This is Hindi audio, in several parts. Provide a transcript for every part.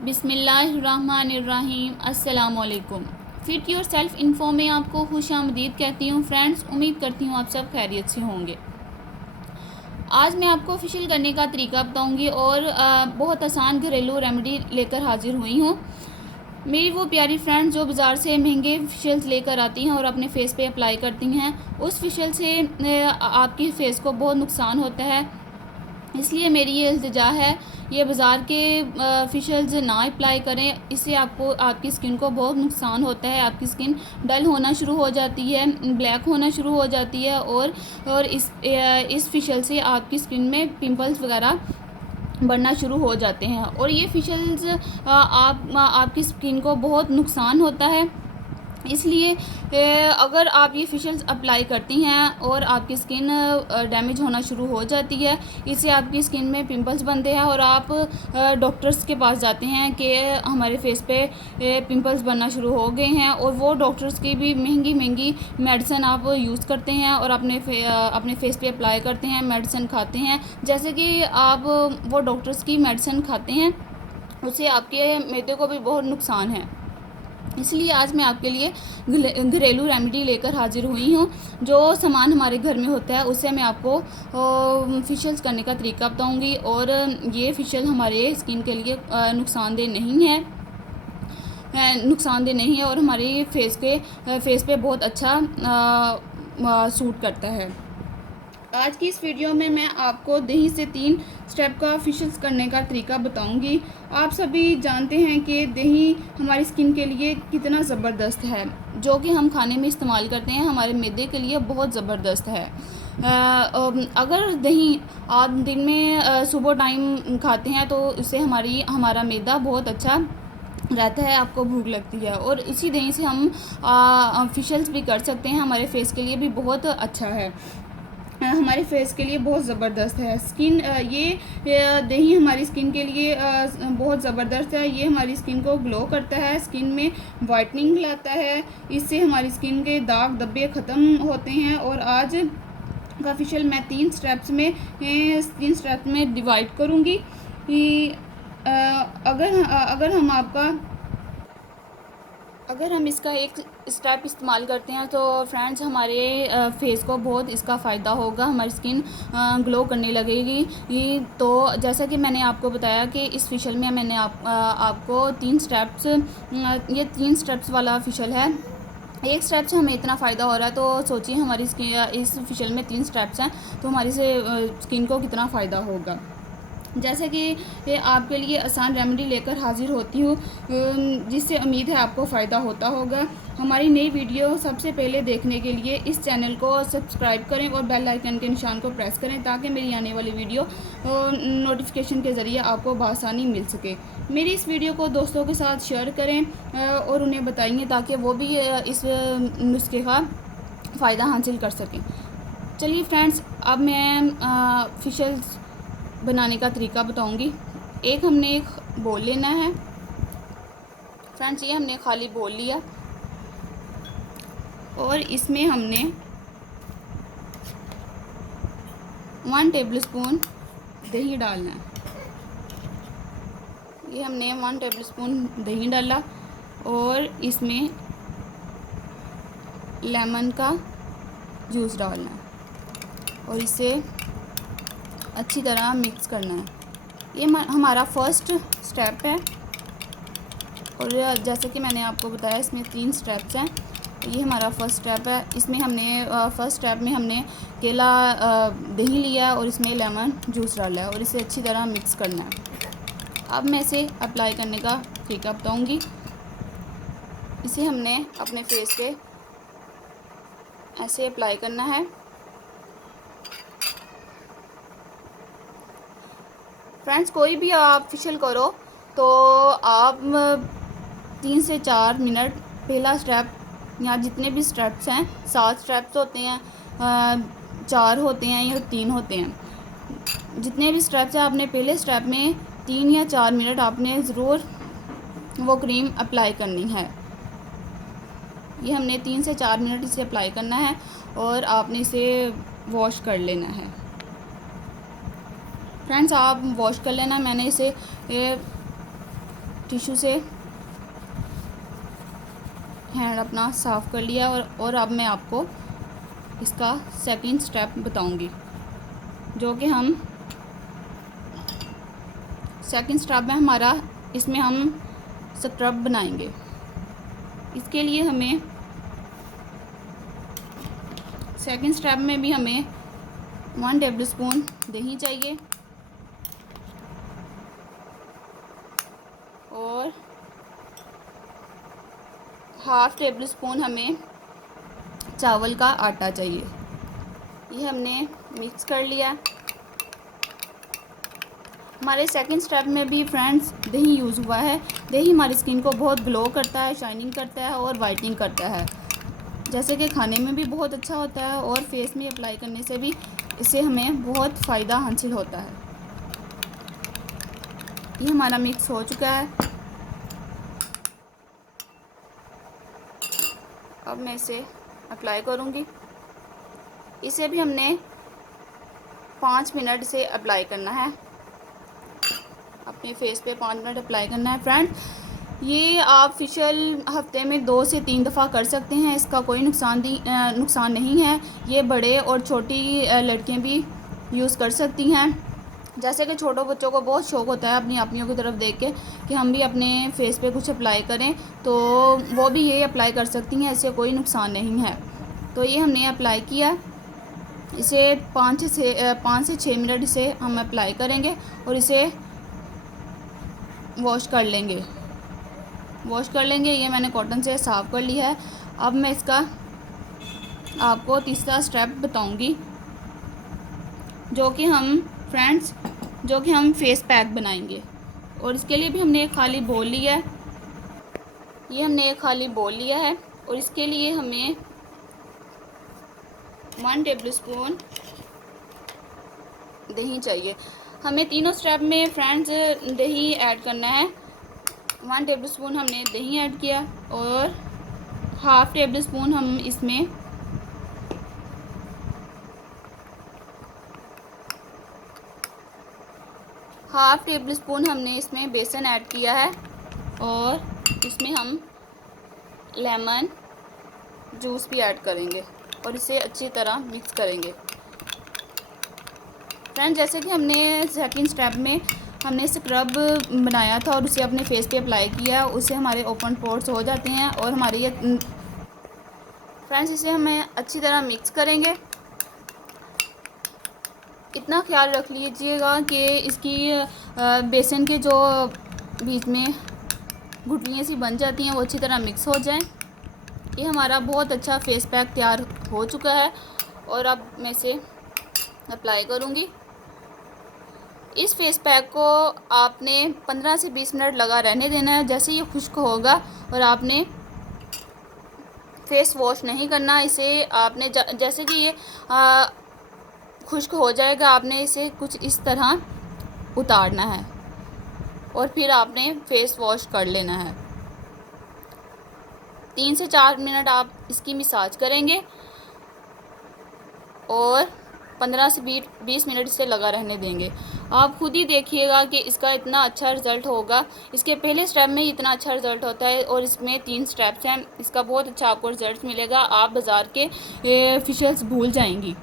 बिस्मिल्लाहिर्रहमानिर्रहीम। अस्सलामुअलैकुम। फिट योर सेल्फ इन्फो में आपको खुशामदीद कहती हूँ फ्रेंड्स। उम्मीद करती हूँ आप सब खैरियत से होंगे। आज मैं आपको फेशियल करने का तरीका बताऊँगी और बहुत आसान घरेलू रेमेडी लेकर हाजिर हुई हूँ। मेरी वो प्यारी फ्रेंड्स जो बाज़ार से महंगे फेशियल्स लेकर आती हैं और अपने फेस पे अप्लाई करती हैं, उस फेशियल से आपकी फ़ेस को बहुत नुकसान होता है। इसलिए मेरी ये इल्तिजा है, ये बाज़ार के फेशियल्स ना अप्लाई करें। इससे आपको आपकी स्किन को बहुत नुकसान होता है। आपकी स्किन डल होना शुरू हो जाती है, ब्लैक होना शुरू हो जाती है और इस फेशियल से आपकी स्किन में पिंपल्स वगैरह बढ़ना शुरू हो जाते हैं। और ये फेशियल्स आपकी स्किन को बहुत नुकसान होता है। इसलिए अगर आप ये फेशियल्स अप्लाई करती हैं और आपकी स्किन डैमेज होना शुरू हो जाती है, इससे आपकी स्किन में पिंपल्स बनते हैं और आप डॉक्टर्स के पास जाते हैं कि हमारे फेस पे पिंपल्स बनना शुरू हो गए हैं, और वो डॉक्टर्स की भी महंगी महंगी मेडिसिन आप यूज़ करते हैं और अपने फेस पे अप्लाई करते हैं, मेडिसिन खाते हैं। जैसे कि आप वो डॉक्टर्स की मेडिसिन खाते हैं, उससे आपके मैदे को भी बहुत नुकसान है। इसलिए आज मैं आपके लिए घरेलू रेमेडी लेकर हाजिर हुई हूँ। जो सामान हमारे घर में होता है उससे मैं आपको फेशियल्स करने का तरीका बताऊँगी। और ये फेशियल हमारे स्किन के लिए नुकसानदेह नहीं है और हमारे फेस पे बहुत अच्छा सूट करता है। आज की इस वीडियो में मैं आपको दही से 3 स्टेप का फेशियल्स करने का तरीका बताऊंगी। आप सभी जानते हैं कि दही हमारी स्किन के लिए कितना ज़बरदस्त है। जो कि हम खाने में इस्तेमाल करते हैं, हमारे मैदे के लिए बहुत ज़बरदस्त है। अगर दही आप दिन में सुबह टाइम खाते हैं तो उससे हमारा मैदा बहुत अच्छा रहता है, आपको भूख लगती है, और इसी दही से हम फेशियल्स भी कर सकते हैं। हमारे फेस के लिए भी बहुत अच्छा है, हमारे फेस के लिए बहुत ज़बरदस्त है। ये दही हमारी स्किन के लिए बहुत ज़बरदस्त है। ये हमारी स्किन को ग्लो करता है, स्किन में वाइटनिंग लाता है। इससे हमारी स्किन के दाग धब्बे ख़त्म होते हैं। और आज का फेशियल मैं 3 स्टेप्स में डिवाइड करूँगी कि अगर हम इसका एक स्टेप इस्तेमाल करते हैं तो फ्रेंड्स हमारे फेस को बहुत इसका फ़ायदा होगा, हमारी स्किन ग्लो करने लगेगी। तो जैसा कि मैंने आपको बताया कि इस फेशियल में मैंने आपको 3 स्टेप्स, ये 3 स्टेप्स वाला फेशियल है। एक स्टेप से हमें इतना फ़ायदा हो रहा है, तो सोचिए हमारी स्किन इस फेशियल में 3 स्टेप्स हैं तो हमारी स्किन को कितना फ़ायदा होगा। जैसे कि ये आपके लिए आसान रेमेडी लेकर हाजिर होती हूँ, जिससे उम्मीद है आपको फ़ायदा होता होगा। हमारी नई वीडियो सबसे पहले देखने के लिए इस चैनल को सब्सक्राइब करें और बेल आइकन के निशान को प्रेस करें, ताकि मेरी आने वाली वीडियो नोटिफिकेशन के ज़रिए आपको बआसानी मिल सके। मेरी इस वीडियो को दोस्तों के साथ शेयर करें और उन्हें बताइए ताकि वो भी इस नुस्खे का फ़ायदा हासिल कर सकें। चलिए फ्रेंड्स, अब मैं फेशियल्स बनाने का तरीका बताऊंगी। हमने एक बोल लेना है फ्रेंड्स, ये हमने खाली बोल लिया और इसमें हमने 1 टेबलस्पून दही डालना है। ये हमने 1 टेबलस्पून दही डाला और इसमें लेमन का जूस डालना है और इसे अच्छी तरह मिक्स करना है। ये हमारा फर्स्ट स्टेप है। और जैसे कि मैंने आपको बताया इसमें 3 स्टेप्स हैं। ये हमारा फर्स्ट स्टेप है। इसमें हमने फर्स्ट स्टेप में हमने केला दही लिया और इसमें लेमन जूस डाला है और इसे अच्छी तरह मिक्स करना है। अब मैं इसे अप्लाई करने का तरीका बताऊंगी। इसे हमने अपने फेस पे ऐसे अप्लाई करना है। फ्रेंड्स, कोई भी आप फेशियल करो तो आप 3 से 4 मिनट, पहला स्टेप, या जितने भी स्टेप्स हैं 7 स्टेप्स होते हैं, 4 होते हैं या 3 होते हैं, जितने भी स्टेप्स हैं आपने पहले स्टेप में 3 या 4 मिनट आपने ज़रूर वो क्रीम अप्लाई करनी है। ये हमने 3 से 4 मिनट इसे अप्लाई करना है और आपने इसे वॉश कर लेना है। फ्रेंड्स, आप वॉश कर लेना। मैंने इसे टिश्यू से हैंड अपना साफ़ कर लिया। और अब मैं आपको इसका सेकंड स्टेप बताऊंगी, जो कि हम सेकंड स्टेप में हमारा इसमें हम स्क्रब बनाएंगे। इसके लिए हमें सेकंड स्टेप में भी हमें 1 टेबल स्पून दही चाहिए और हाफ़ टेबल स्पून हमें चावल का आटा चाहिए। ये हमने मिक्स कर लिया। हमारे सेकंड स्टेप में भी फ्रेंड्स दही यूज़ हुआ है। दही हमारी स्किन को बहुत ग्लो करता है, शाइनिंग करता है और वाइटनिंग करता है, जैसे कि खाने में भी बहुत अच्छा होता है और फेस में अप्लाई करने से भी इससे हमें बहुत फ़ायदा हासिल होता है। ये हमारा मिक्स हो चुका है। अब मैं इसे अप्लाई करूँगी। इसे भी हमने 5 मिनट से अप्लाई करना है, अपने फेस पे 5 मिनट अप्लाई करना है। फ्रेंड, ये आप फेशियल हफ्ते में 2 से 3 दफ़ा कर सकते हैं, इसका कोई नुकसान नहीं है। ये बड़े और छोटी लड़कियां भी यूज़ कर सकती हैं। जैसे कि छोटे बच्चों को बहुत शौक़ होता है अपनी आपियों की तरफ देख के कि हम भी अपने फेस पे कुछ अप्लाई करें, तो वो भी ये अप्लाई कर सकती हैं, इससे कोई नुकसान नहीं है। तो ये हमने अप्लाई किया। इसे 5 से 6 मिनट इसे हम अप्लाई करेंगे और इसे वॉश कर लेंगे। ये मैंने कॉटन से साफ़ कर लिया है। अब मैं इसका आपको तीसरा स्टेप बताऊंगी, जो कि हम फेस पैक बनाएंगे। और इसके लिए भी हमने एक खाली बोल लिया है। ये हमने एक खाली बोल लिया है और इसके लिए हमें 1 टेबल स्पून दही चाहिए। हमें तीनों स्टेप में फ्रेंड्स दही ऐड करना है। 1 टेबल स्पून हमने दही ऐड किया और हाफ़ टेबल स्पून हम इसमें हमने इसमें बेसन ऐड किया है और इसमें हम लेमन जूस भी ऐड करेंगे और इसे अच्छी तरह मिक्स करेंगे। फ्रेंड्स, जैसे कि हमने सेकंड स्टेप में हमने स्क्रब बनाया था और उसे अपने फेस पे अप्लाई किया, उससे हमारे ओपन पोर्स हो जाते हैं और हमारे ये फ्रेंड्स इसे हमें अच्छी तरह मिक्स करेंगे। इतना ख्याल रख लीजिएगा कि इसकी बेसन के जो बीच में गुठलियाँ सी बन जाती हैं वो अच्छी तरह मिक्स हो जाएं। ये हमारा बहुत अच्छा फेस पैक तैयार हो चुका है और अब मैं इसे अप्लाई करूँगी। इस फेस पैक को आपने 15 से 20 मिनट लगा रहने देना है। जैसे ये खुश्क होगा और आपने फेस वॉश नहीं करना, इसे आपने जैसे कि ये खुश्क हो जाएगा, आपने इसे कुछ इस तरह उतारना है और फिर आपने फेस वॉश कर लेना है। 3 से 4 मिनट आप इसकी मसाज करेंगे और 15 से 20 मिनट से लगा रहने देंगे। आप खुद ही देखिएगा कि इसका इतना अच्छा रिज़ल्ट होगा। इसके पहले स्टेप में इतना अच्छा रिज़ल्ट होता है और इसमें 3 स्टेप्स हैं। इसका बहुत अच्छा आपको रिज़ल्ट मिलेगा। आप बाज़ार के फेशियल्स भूल जाएंगी।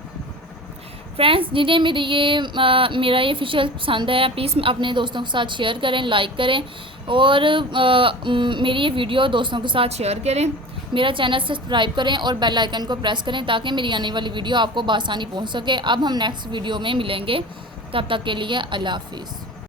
फ्रेंड्स, जिन्हें मेरा ये फेशियल पसंद है, प्लीज़ अपने दोस्तों के साथ शेयर करें, लाइक करें और मेरी ये वीडियो दोस्तों के साथ शेयर करें। मेरा चैनल सब्सक्राइब करें और बेल आइकन को प्रेस करें ताकि मेरी आने वाली वीडियो आपको बआसानी पहुंच सके। अब हम नेक्स्ट वीडियो में मिलेंगे, तब तक के लिए अल्लाह हाफिज़।